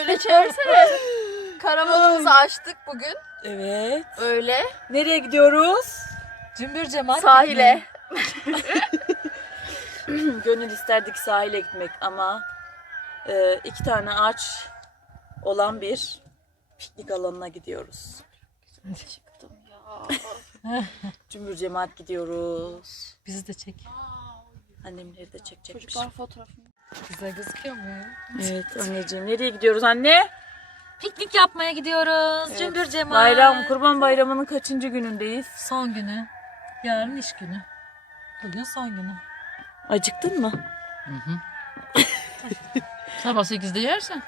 Öyle çevirsene. Karavanımızı açtık bugün. Evet. Öyle. Nereye gidiyoruz? Cümbür Cemal. Sahile. Gönül isterdik sahile gitmek ama e, iki tane ağaç olan bir piknik alanına gidiyoruz. Cümbür cemaat gidiyoruz. Bizi de çek. Annemleri de çekecekmiş. Çocuklar fotoğrafını. Güzel gözüküyor mu? Evet anneciğim nereye gidiyoruz anne? Piknik yapmaya gidiyoruz. Evet. Cümbür Cemal. Bayram, Kurban Bayramı'nın kaçıncı günündeyiz? Son günü. Yarın iş günü. Bugün son günü. Acıktın mı? Sabah 8'de yersen.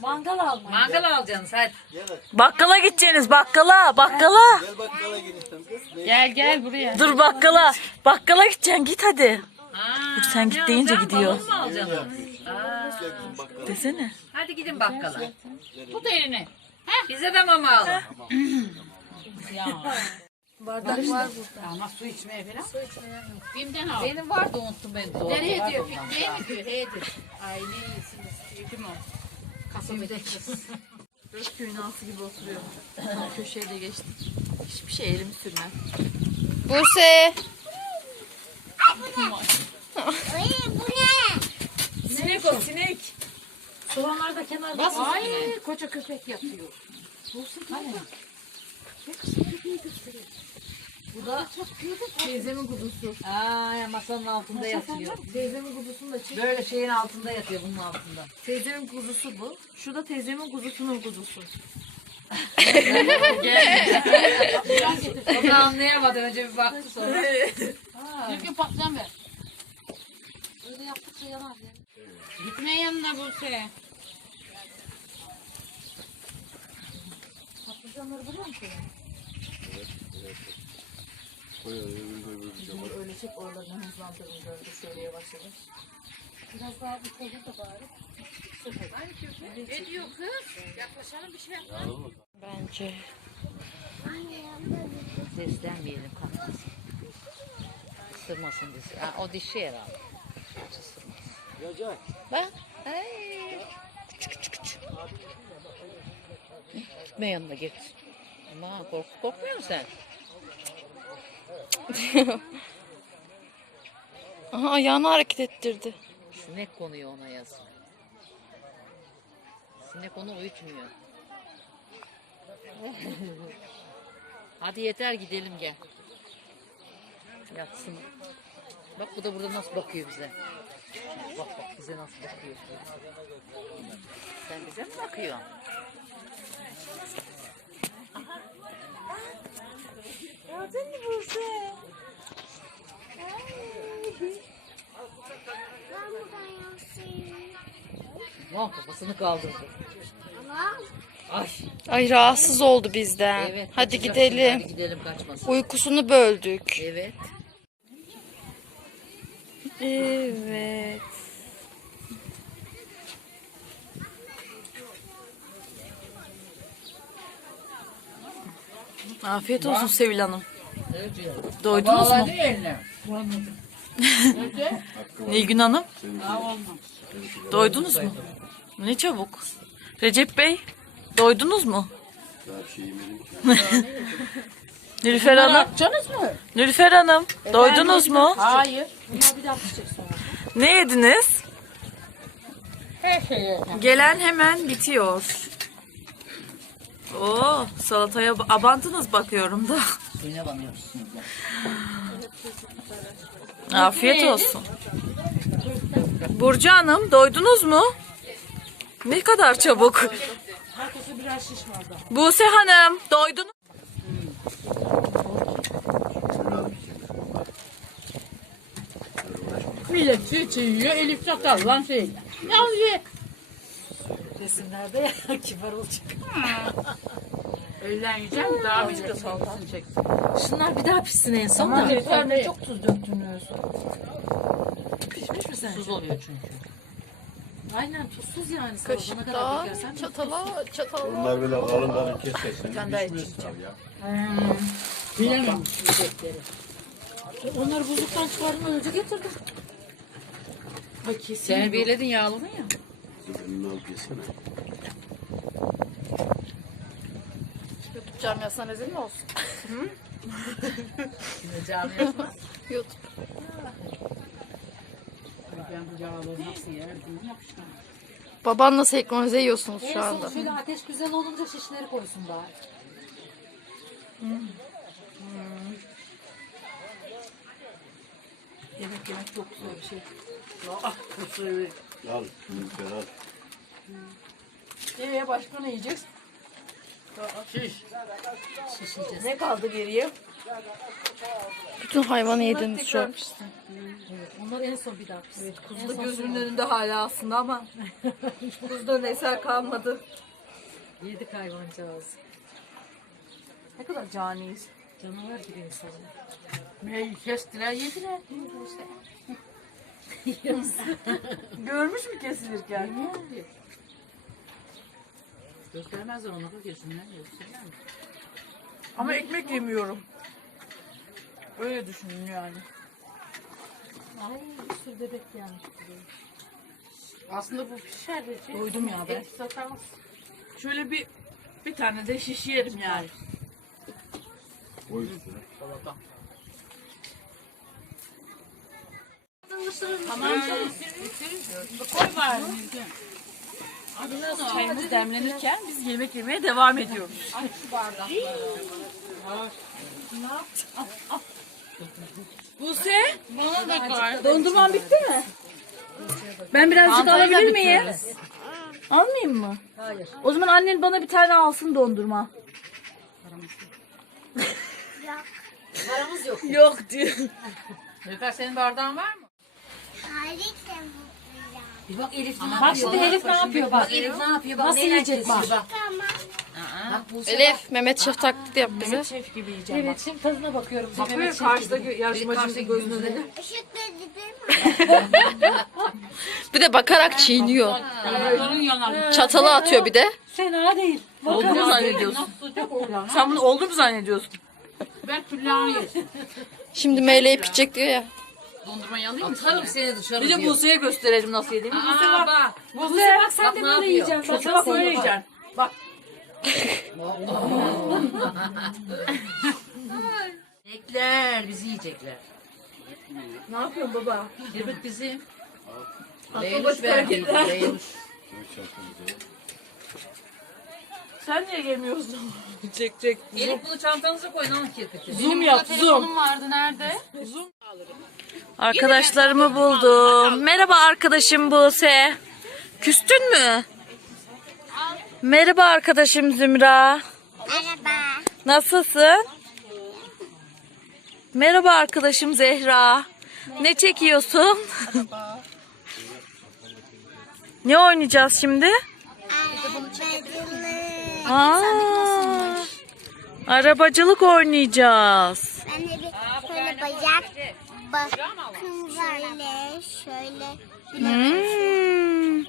Mangal alma. Mangal alacaksınız hadi. Bakkala gideceksiniz bakkala bakkala. Gel gel buraya. Dur bakkala. Bakkala gideceksin git hadi. Dur sen git deyince gidiyor. Balon mu alacaksınız? Desene. Hadi gidin bakkala. Tut elini. Bize de mama alın. Bardak var burada. Ama su içmeye falan. Su içmeye yok. Bim'den al. Benim vardı unuttum ben. Doğru. Nereye diyor? Pikniğe mi diyor? He diyor. Ay ne iyisiniz. Yedim o. Kasabede. Köyün altı gibi oturuyorum. Köşeye de geçtim. Hiçbir şey elimi sürmem. Buse. Sinek o sinek. Soğanlar da kenarda. Bas Ay koca köpek yatıyor. Teyzemin kuzusu. Aa masanın altında yatıyor. Teyzemin kuzusunu da çek. Böyle şeyin altında yatıyor bunun altında. Teyzemin kuzusu bu. Şu da teyzemin kuzusunun kuzusu. O da anlayamadı önce bir baktı sonra. Çünkü patlıcan ver. Öyle yaptıkça yanar ya. Gitme yanına Buse. Patlıcanları biliyor musun? Öyle çek oralarını hızlandırın böyle şöyle yavaş. Biraz daha bir olur da bari. Ne diyor kız? Yaklaşalım bir şey yapalım. Bence. Seslenmeyelim kalkmasın. Isırmasın bizi. Ha, o dişi herhalde. Isırmaz. Bak. Ay. Küçük küçük küçük. Gitme yanına git. Ama kork, korkmuyor musun sen? Aha ayağını hareket ettirdi. Sinek konuyor ona yazık. Sinek onu uyutmuyor. Hadi yeter gidelim gel. Yatsın. Bak bu da burada nasıl bakıyor bize. Bak bak bize nasıl bakıyor. Sen bize mi bakıyorsun? Lan kafasını kaldırdı. Ay. Ay rahatsız oldu bizden. Evet. Hadi gidelim. Hadi gidelim kaçmasın. Uykusunu böldük. Evet. Evet. Afiyet olsun Sevil Hanım. Doydunuz mu? Eline. Nilgün Hanım? Doydunuz mu? Ne çabuk. Recep Bey, doydunuz mu? Nilüfer Hanım, Yapacaksınız mı? Nilüfer Hanım, doydunuz mu? Hayır. Ne yediniz? Her şeyi. Gelen hemen bitiyor. Oo, salataya abantınız bakıyorum da. Suyuna banıyorsun. Afiyet olsun. Burcu Hanım, doydunuz mu? Ne kadar çabuk. Buse Hanım, doydunuz Millet çiğ çiğ yiyor, Elif çakal lan şey. Al ye. Resimlerde ya kibar olacak. Öğlen yiyeceğim, daha bir de salatasını çeksin. Şunlar bir daha pişsin en son Tamam, da. de. Çok tuz döktünüz. Pişmiş mi sen? Tuz oluyor çünkü. Aynen tuzsuz yani. Kaşık Salata ne daha. kadar dökersen Çatala, çatala. Bunlar böyle kalınları kesersin. tane daha Düşmüyor tabii ya. Bilemem yiyecekleri. Onları buzluktan çıkardım önce getirdim. Terbiyeledin yağladın ya. Önünü al yesene. Tutacağım ya sana rezil mi olsun? Canı yapmaz. YouTube. Ben bu yağları nasıl yerdim yapıştım. Babanla senkronize yiyorsunuz şu anda. şöyle ateş güzel olunca şişleri koysun bari. Yemek yemek çok güzel bir şey. Al. Büyükler al. Ee başka ne yiyeceğiz? Şiş. Şişeceğiz. Ne kaldı geriye? Bütün hayvanı yediniz şu an. Onlar en son bir daha pişsin. Kuzu da gözümün önünde hala aslında ama kuzudan eser kalmadı. Yedik hayvancağız. Ne kadar caniyiz. Canavar gibi insan. Neyi kestiler yediler. Görmüş mü kesilirken? Göstermezler onu da gözünden göstermez. Ama ekmek yemiyorum. Öyle düşünün yani. Ay bir sürü bebek gelmiş. Aslında bu pişer de. şey, Doydum ya ben. Et satamaz. Şöyle bir bir tane de şiş yerim yani. Koy üstüne. Tamam canım. Koy bari. Çayımız demlenirken biz yemek yemeye devam ediyoruz. Buse, Bana da dondurman bitti mi? Ben birazcık alabilir miyim? Almayayım mı? Hayır. O zaman annen bana bir tane alsın dondurma. Paramız yok. Yok diyor. Yeter senin bardağın var mı? Harika mutluyum. Bir bak Elif ne Bak yapıyor? şimdi Elif ne yapıyor bak. Elif ne yapıyor bak. Nasıl yiyecek bak. Tamam. Bak bu Elif, Mehmet Şef taklidi yap bize. Şef gibi yiyeceğim Evet şimdi tadına bakıyorum. bak. Bakıyor karşıdaki yarışmacımızın gözüne de. Işık gözükür Bir de bakarak çiğniyor. Yanakların yanar. Çatalı atıyor bir de. Fena değil. Oldu mu zannediyorsun? Sen bunu oldu mu zannediyorsun? Ben külahını yesin. Şimdi meyleyip içecek diyor ya. Dondurmayı alayım mı? Atarım seni dışarı Bir de Buse'ye göstereceğim nasıl yediğimi. Buse Aa bak. bak. Buse Bak sen de böyle yiyeceksin. Buse bak böyle yiyeceksin. Bak. Yiyecekler, bizi yiyecekler. Ne yapıyorsun baba? Bizim. Akrobatik Leyluş ver. hareketler. Leyluş. Sen niye yemiyorsun? çek çek. Elif bunu çantanıza koy lan kirpiti. Zoom yap zoom. vardı nerede? Arkadaşlarımı buldum. Merhaba arkadaşım Buse. Küstün mü? Merhaba arkadaşım Zümra. Merhaba. Nasılsın? Merhaba arkadaşım Zehra. Ne çekiyorsun? ne oynayacağız şimdi? Arabacılık. Aa, arabacılık oynayacağız. Ben de bir şöyle bacak bakın şöyle şöyle. Hmm,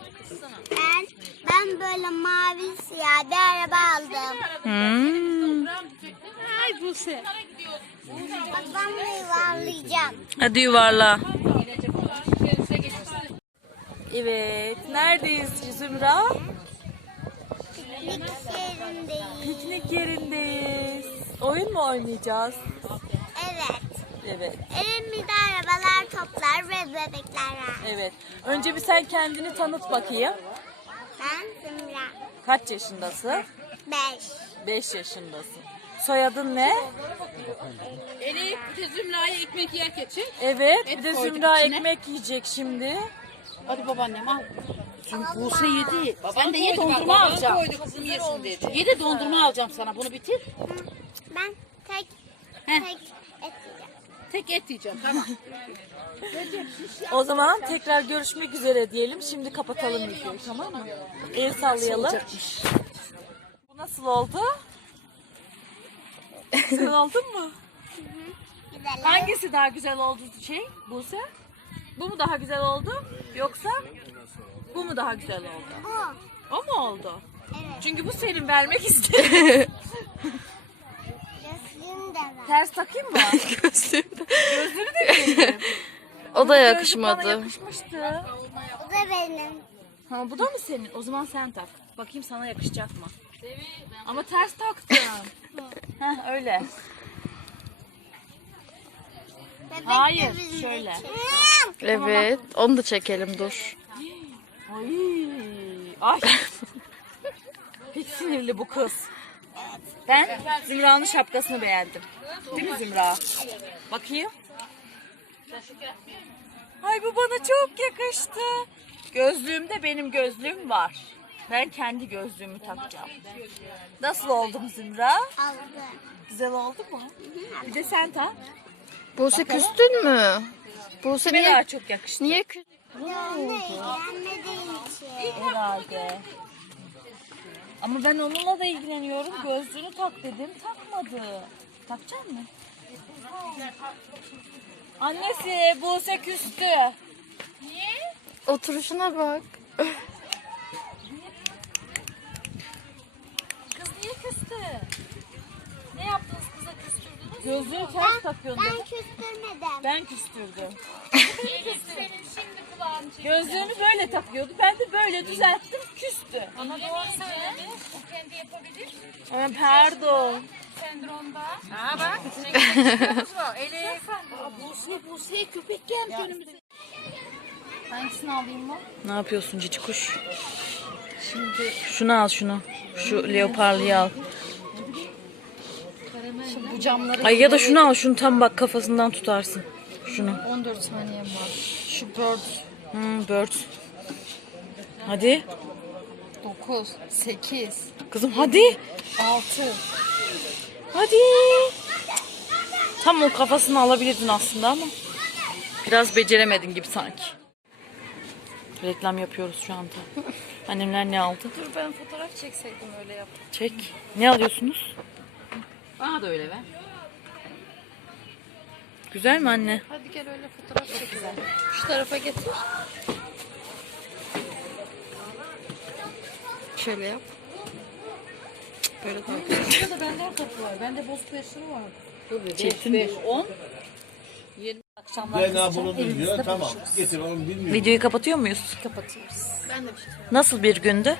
Ben ben böyle mavi siyah bir araba aldım. hmm. Bak ben bunu yuvarlayacağım. Hadi yuvarla. Evet, neredeyiz Zümra? Piknik yerindeyiz. Piknik yerindeyiz. Oyun mu oynayacağız? Evet. Elimizde arabalar, toplar ve bebekler var. evet. Önce bir sen kendini tanıt bakayım. Ben Zümra. Kaç yaşındasın? Beş. 5 yaşındasın. Soyadın ne? Elif bir de Zümra'ya ekmek yerken çek. Evet, Et bir de koyduk Zümra içine. ekmek yiyecek şimdi. Hadi babaannem al. Ama Buse yedi. Sen de ye dondurma alacağım. Koydu kızım yesin dedi. Ye de dondurma alacağım sana bunu bitir. Ben tek Heh. tek et yiyeceğim. Tek et yiyeceğim tamam. O zaman tekrar görüşmek üzere diyelim. Şimdi kapatalım videoyu tamam mı? El sallayalım. Bu nasıl oldu? Sen oldun mu? Güzel. Hangisi daha güzel oldu şey Buse? Bu mu daha güzel oldu? Yoksa bu mu daha güzel oldu? O. O mu oldu? Evet. Çünkü bu senin vermek istedi. Ters takayım mı? Gözlüğüm de. Gözleri de vereyim? O da Bana yakışmadı. yakışmıştı. Bu da benim. Ha bu da mı senin? O zaman sen tak. Bakayım sana yakışacak mı? Ama ters taktın. Heh öyle. Bebek Hayır, şöyle. için. Evet. Onu da çekelim dur. Ay. Ay. Pek sinirli bu kız. Ben Zümra'nın şapkasını beğendim. Değil mi Zümra? Bakayım. Ay bu bana çok yakıştı. Gözlüğümde benim gözlüğüm var. Ben kendi gözlüğümü takacağım. Nasıl oldum Zümra? Güzel oldu mu? Bir de sen tak. Buse küstün mü? Buse Kime niye, daha çok yakıştı? niye için. Herhalde. Ama ben onunla da ilgileniyorum. Gözlüğünü tak dedim. Takmadı. Takacak mı? Annesi Buse küstü. Oturuşuna bak. Kız niye küstü? Ne yaptınız kıza küstürdünüz? Gözlüğü ters takıyorsun Ben küstürmedim. Ben küstürdüm. Gözlüğünü böyle takıyordu. Ben de böyle düzelttim. Küstü. Ama doğru söyledi. O kendi yapabilir. Ama pardon. Sendromda. Hangisini alayım mı? Ne yapıyorsun cici kuş? Şimdi şunu al şunu. Şu leoparlıyı al. Bu camları Ay ya da şunu al. Şunu tam bak kafasından tutarsın. Şunu. 14 saniyem var. Şu bird Hmm, bird. Hadi. 9, 8, Kızım hadi. 6. Hadi. Tam o kafasını alabilirdin aslında ama. Biraz beceremedin gibi sanki. Reklam yapıyoruz şu anda. Annemler ne aldı? Dur ben fotoğraf çekseydim öyle yap. Çek. Ne alıyorsunuz? Bana da öyle ver. Güzel mi anne? Hadi gel öyle fotoğraf çekelim. Şu tarafa getir. Şöyle yap. Böyle. Burada bende kapı var. Bende boz peşini var. Çektin mi? 10. Akşamlar Ben ha kızacağım. bunu bilmiyor. Tamam. Getir onu bilmiyor. Videoyu kapatıyor muyuz? Kapatıyoruz. Ben de bir şey Nasıl bir gündü?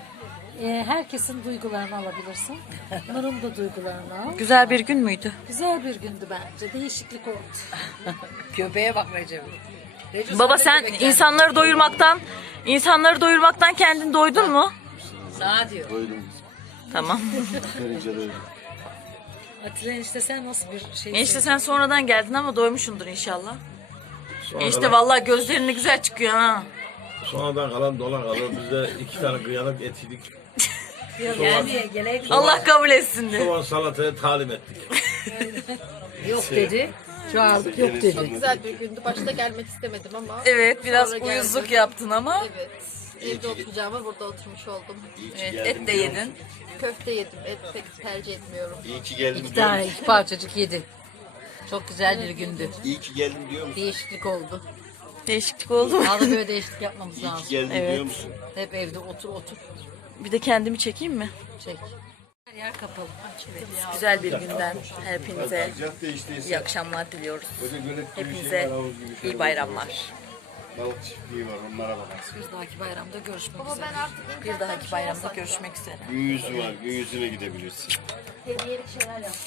Ee, herkesin duygularını alabilirsin. Nur'un da duygularını al. Güzel bir gün müydü? Güzel bir gündü bence. Değişiklik oldu. Köpeğe bak Recep. Recep Baba sen insanları doyurmaktan insanları doyurmaktan kendin doydun mu? Sana diyor. Doydum. Tamam. Atilla işte sen nasıl bir şey Enişte sen sonradan geldin ama doymuşsundur inşallah. Sonradan, Enişte vallahi gözlerini güzel çıkıyor ha. sonradan kalan dolan kalır. Biz de iki tane kıyanak et yedik. Yani gelelim. Allah kabul etsin de. Soğan salataya talim ettik. Yok dedi. Çoğaldık yok dedi. Güzel bir gündü. Başta gelmek istemedim ama. Evet biraz Sonra uyuzluk geldim. yaptın ama. Evet. Evde oturacağıma burada oturmuş oldum. Evet et de yedin. Köfte yedim. Et pek tercih etmiyorum. İyi ki geldim İki tane iki parçacık yedi. Çok güzel bir gündü. İyi ki geldim diyor musun? Değişiklik oldu. Değişiklik oldu mu? Daha da böyle değişiklik yapmamız lazım. Geldim Evet. diyor musun? Hep evde otur otur. Bir de kendimi çekeyim mi? Çek. Her yer kapalı. Güzel bir günden hepinize Cadde işte iyi akşamlar diliyoruz. Hepinize şey şey iyi bayramlar. Balık çiftliği var onlara bakarsın. Bir dahaki bayramda görüşmek Ama üzere. ben artık Bir dahaki bayramda görüşmek üzere. Gün yüzü var. Gün yüzüne gidebilirsin. hediyelik şeyler yaptım.